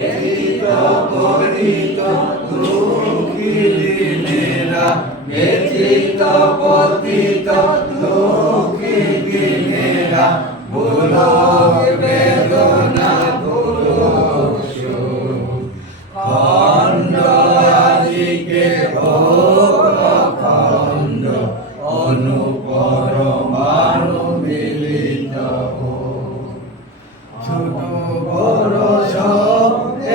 ব্যথিত পতিত দুঃখী দিনেরা, ব্যথিত পতিত দুঃখী দিনেরা, পুলক বেদনা পুলক সুখ। খণ্ড আজিকে হোক অখণ্ড, অনুপরমাণু মিলিত হোক। ছোট বড় সব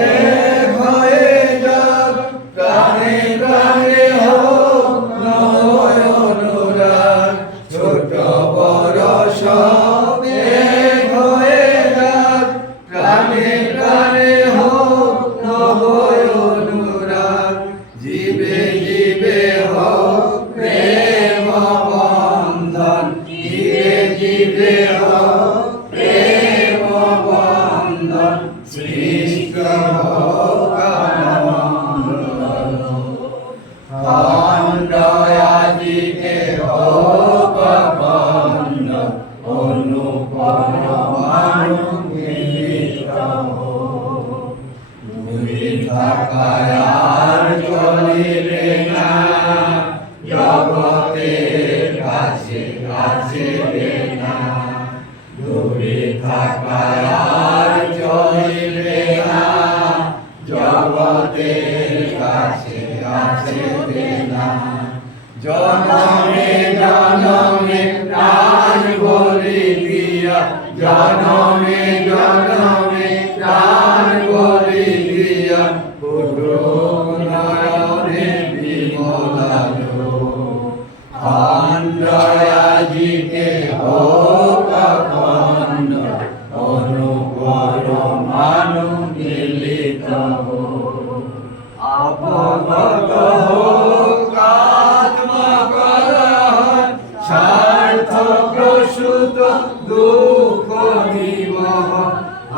এক হয়ে যাক, প্রাণে প্রাণে হোক নয় অনুরাগ। ছোট বড় সব এক হয়ে যাক, প্রাণে প্রাণে হোক নয় অনুরাগ। জীবে জীবে হোক প্রেম বন্ধন, জীবে জীবে হোক প্রেম বন্ধন। সৃষ্টি হোক আনন্দ, খণ্ড আজিকে হোক অখণ্ড, অনুপরমাণু মিলিত হোক। দূরে থাকায় আর চলিবে না, জগতের কাছে আসিবে না। দূরে থাকায় আর চলিবে না, জগতের কাছে আসিবে না। জনমে জনমে প্রাণ বলি দিয়া, জনমে জনমে প্রাণ বলি দিয়া, ফুটুক নয়নে বিমলা চোখ। খণ্ড আজিকে হোক অখণ্ড, অনুপরমাণু মিলিত হোক। অপগত হোক আত্মকলহ, স্বার্থ প্রসূত দুঃখ নিবহ।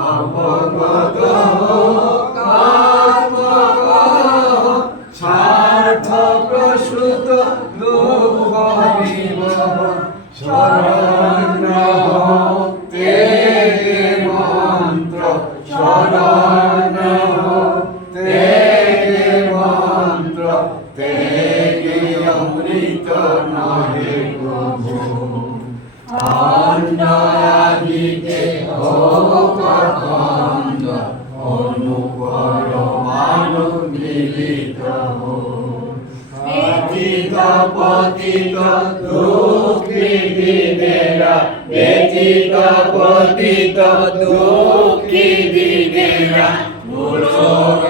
অপগত হোক আত্মকলহ, স্বার্থ প্রসূত দুঃখ নিবহ। শরণ হোক তেগে মন্ত্র, শরণ হোক তেগে মন্ত্র। তেগে অমৃত নহে প্রভু। খণ্ড আজিকে হোক অখণ্ড, অনুপরমাণু মিলিত হোক। ব্যথিত পতিত দুঃখী দিনেরা, ব্যথিত পতিত দুঃখী দিনেরা, পুলক